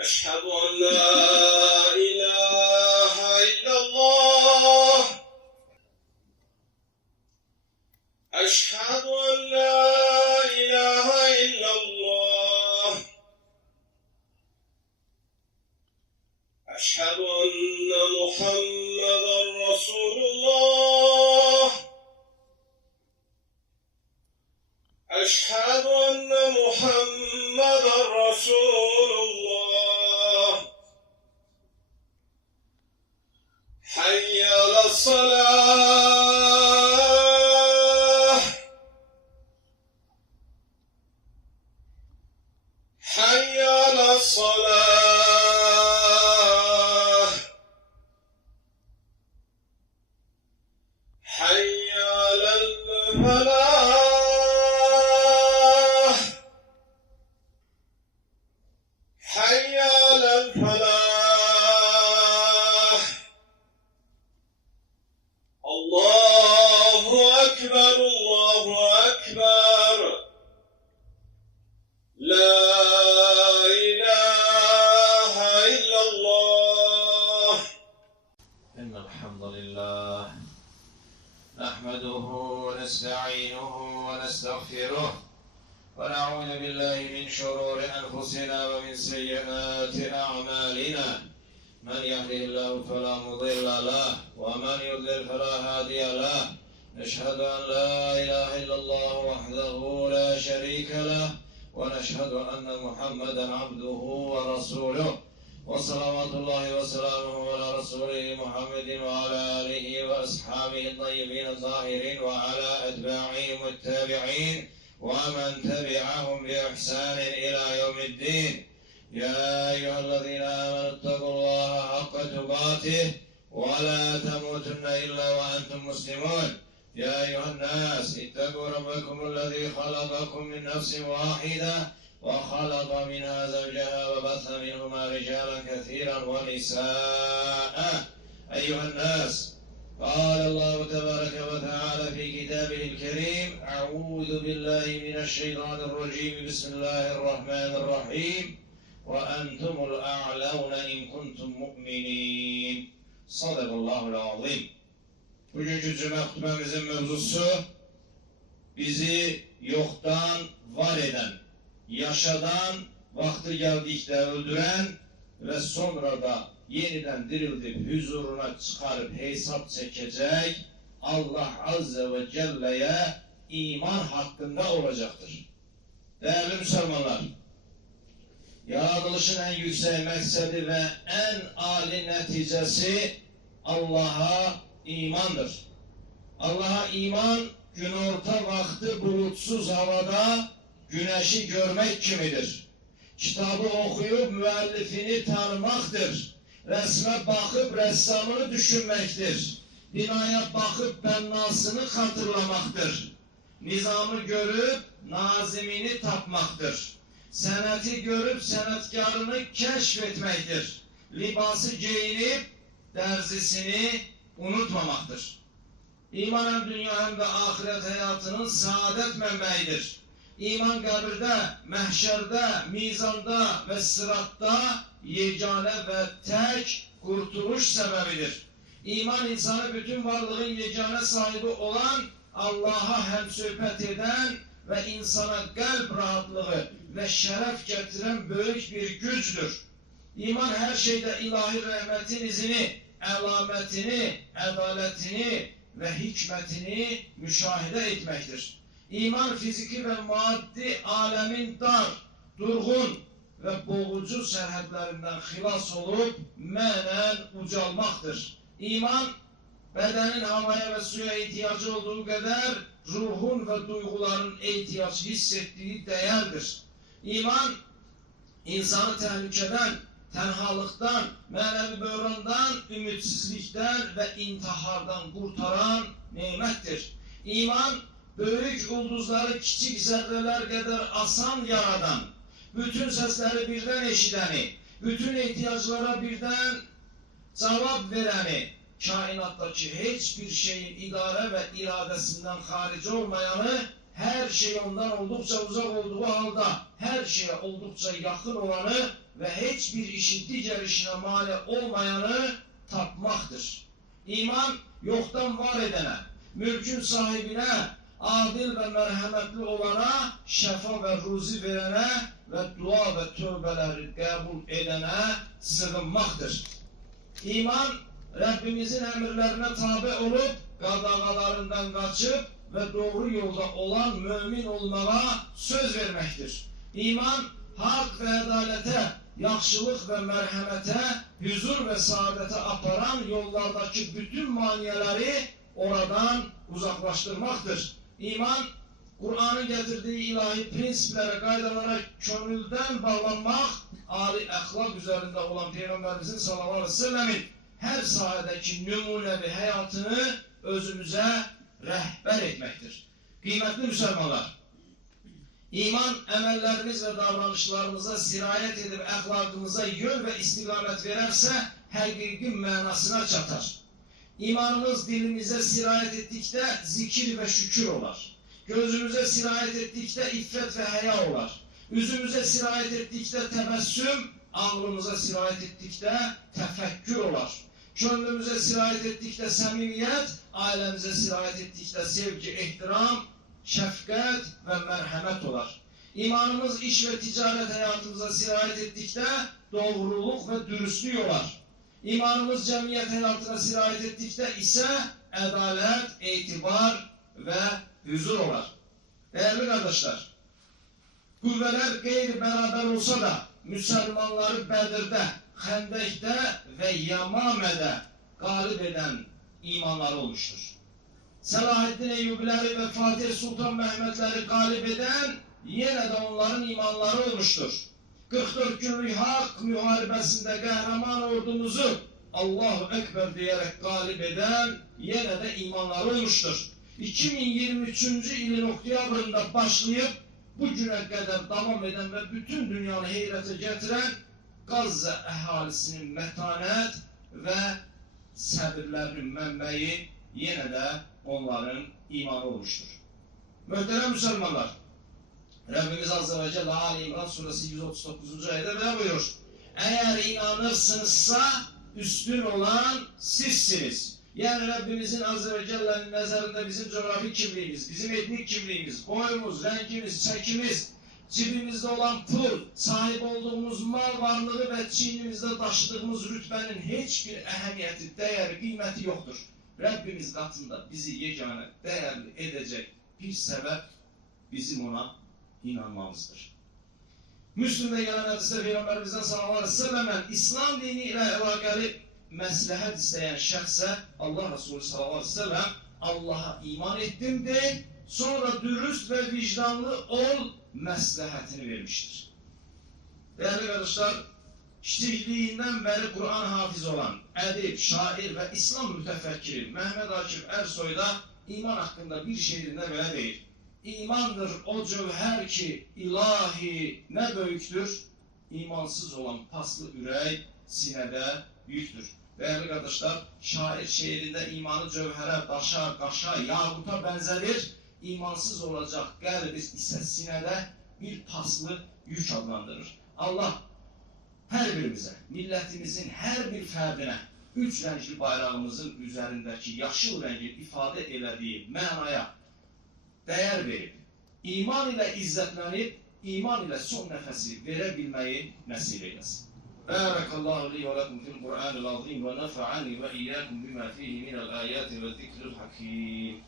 أشهد أن لا إله إلا الله. أشهد أن لا إله إلا الله. أشهد أن محمدا رسول الله. أشهد أن محمدا رسول الله. حي على الصلاة. حي على الصلاة. حي على الفلاح. حي على الفلاح. الله أكبر الله أكبر. لا إله إلا الله. إن الحمد لله نحمده ونستعينه ونستغفره ونعوذ بالله من شرور أنفسنا ومن سيئات أعمالنا. من يهده الله فلا مضل له ومن يضلل فلا هادي له. نشهد أن لا إله إلا الله وحده لا شريك له ونشهد أن محمدا عبده ورسوله. وصلوات الله وسلامه على رسوله محمد وعلى آله وأصحابه الطيبين الطاهرين وعلى أتباعهم التابعين ومن تبعهم بإحسان إلى يوم الدين. يا أيها الذين آمنوا اتقوا الله حق تقاته ولا تموتن إلا وأنتم مسلمون. يا أيها الناس اتقوا ربكم الذي خلقكم من نفس واحدة وخلق منها زوجها وبث منهما رجالا كثيرا ونساء. أيها الناس قال الله تبارك وتعالى في كتابه الكريم: أعوذ بالله من الشيطان الرجيم. بسم الله الرحمن الرحيم. وأنتم الأعلون إن كنتم مؤمنين. Sadakallahul azim. Bugünkü cümle hutbemizin mevzusu bizi yoktan var eden, yaşadan vakti geldikte öldüren ve sonra da yeniden diriltip huzuruna çıkarıp hesap çekecek Allah Azze ve Celle'ye iman hakkında olacaktır. Değerli Müslümanlar, yaratılışın en yüksek meksedi ve en âli neticesi Allah'a imandır. Allah'a iman, gün orta vakti bulutsuz havada güneşi görmek kimidir. Kitabı okuyup müellifini tanımaktır. Resme bakıp ressamını düşünmektir. Binaya bakıp bennasını hatırlamaktır. Nizamı görüp nazimini tapmaktır. Seneti görüp senetkarını keşfetmektir. Libası giyinip derzisini unutmamaktır. İman hem dünya hem de ahiret hayatının saadet menbeidir. İman kabirde, mahşerde, mizanda ve sıratta yegane ve tek kurtuluş sebebidir. İman insanı bütün varlığın yegane sahibi olan Allah'a hem sohbet eden ve insana kalp rahatlığı ve şeref getiren büyük bir güçtür. İman her şeyde ilahi rahmetin izini, elametini, adaletini ve hikmetini müşahede etmektir. İman fiziki ve maddi alemin dar, durgun ve boğucu serhetlerinden hilas olup menen ucalmaktır. İman, bedenin havaya ve suya ihtiyacı olduğu kadar ruhun ve duyguların ihtiyaç hissettiği değerdir. İman, insanı tehlikeden, tenhalıktan, manevi böhrandan, ümitsizlikten ve intihardan kurtaran nimettir. İman, büyük yıldızları küçük zerreler kadar asan yaradan, bütün sesleri birden eşideni, bütün ihtiyaçlara birden cevap vereni, kainattaki hiçbir şeyin idare ve iradesinden harici olmayanı her şey ondan oldukça uzak olduğu halde her şeye oldukça yakın olanı ve hiçbir işin diğer işine mani olmayanı tapmaktır. İman yoktan var edene, mülkün sahibine, adil ve merhametli olana, şefa ve ruzi verene ve dua ve tövbeleri kabul edene sığınmaktır. İman, Rabbimizin emirlerine tabi olup, qadağalarından kaçıp ve doğru yolda olan mümin olmağa söz vermektir. İman, hak ve adalete, yaxşılıq ve merhamete, huzur ve saadete aparan yollardaki bütün maniyeleri oradan uzaklaştırmaktır. İman, Kur'an'ın getirdiği ilahi prensiplere, qaydalara könülden bağlanmak, âli əxlaq üzerinde olan Peygamberimizin sallallahu aleyhi ve sellemin her sahadaki numunevi hayatını özümüze rehber etmektir. Kıymetli Müslümanlar, İman emellerimiz ve davranışlarımıza sirayet edip ahlakımıza yön ve istikamet vererse hakiki manasına çatar. İmanımız dilimize sirayet ettikte zikir ve şükür olar. Gözümüze sirayet ettikte iffet ve haya olar. Yüzümüze sirayet ettikte tebessüm, ağlımıza sirayet ettikte tefekkür olar. Gönlümüze sirayet ettikte samimiyet, ailemize sirayet ettikte sevgi, ihtiram, şefkat ve merhamet olar. İmanımız iş ve ticaret hayatımıza sirayet ettikte doğruluk ve dürüstlük olar. İmanımız cemiyet hayatına sirayet ettikte ise adalet, itibar ve huzur olar. Değerli kardeşler, kuvveler gayri beraber olsa da Müslümanları Bedir'de, Hendek'te ve Yamame'de galip eden imanları olmuştur. Selahaddin Eyyubileri ve Fatih Sultan Mehmetleri galip eden yine de onların imanları olmuştur. 44 günlük hak muharebesinde kahraman ordumuzu Allahu Ekber diyerek galip eden yine de imanları olmuştur. 2023. yılın oktabrında başlayıp bugüne kadar devam eden ve bütün dünyanı heyrete getiren Gazze ahalisinin metanet ve sabırlarının mənbəyi yine de onların imanı olmuştur. Muhterem Müslümanlar, Rabbimiz Azze ve Celle Ali İmran suresi 139. ayette böyle buyurur. Eğer inanırsınızsa üstün olan sizsiniz. Yani Rabbimizin Azze ve Celle'nin nazarında bizim coğrafi kimliğimiz, bizim etnik kimliğimiz, boyumuz, rengimiz, çekimiz, cebimizde olan pul, sahip olduğumuz mal varlığı ve çiğnimizde taşıdığımız rütbenin hiçbir ehemmiyeti, değeri, kıymeti yoktur. Rabbimiz katında bizi yegane, değerli edecek bir sebep bizim ona inanmamızdır. Müslüm'de gelen hadiste Peygamberimizden sallallahu aleyhi ve sellem'en İslam dini ile alakalı məsləhət isteyen şəxsə Allah Resulü sallallahu aleyhi ve sellem Allah'a iman ettim de sonra dürüst ve vicdanlı ol məsləhətini vermiştir. Değerli kardeşler, kiçikliğinden beri Kur'an hafız olan edip, şair ve İslam mütefekkiri Mehmet Akif Ersoy da iman hakkında bir şehrinde böyle değil. İmandır o cevher ki ilahi ne büyüktür, imansız olan paslı ürək sinede yüktür. Değerli kardeşler, şair şehrinde imanı cevhere, daşa, kaşa, yakuta benzedir. İmansız olacak kalbi ise sinede bir paslı yük adlandırır. Allah her birimize, milletimizin her bir ferdine, üç renkli bayrağımızın üzerindeki yaşıl rengi ifade elediği manaya değer verip, iman ile izzetlenip, iman ile son nefesi verebilmeyi nasip eylesin. Barakallahu li ve lekum fil Kur'anil azim ve nefa'ani ve iyyakum bima fihi minel ayati ve zikril hakim.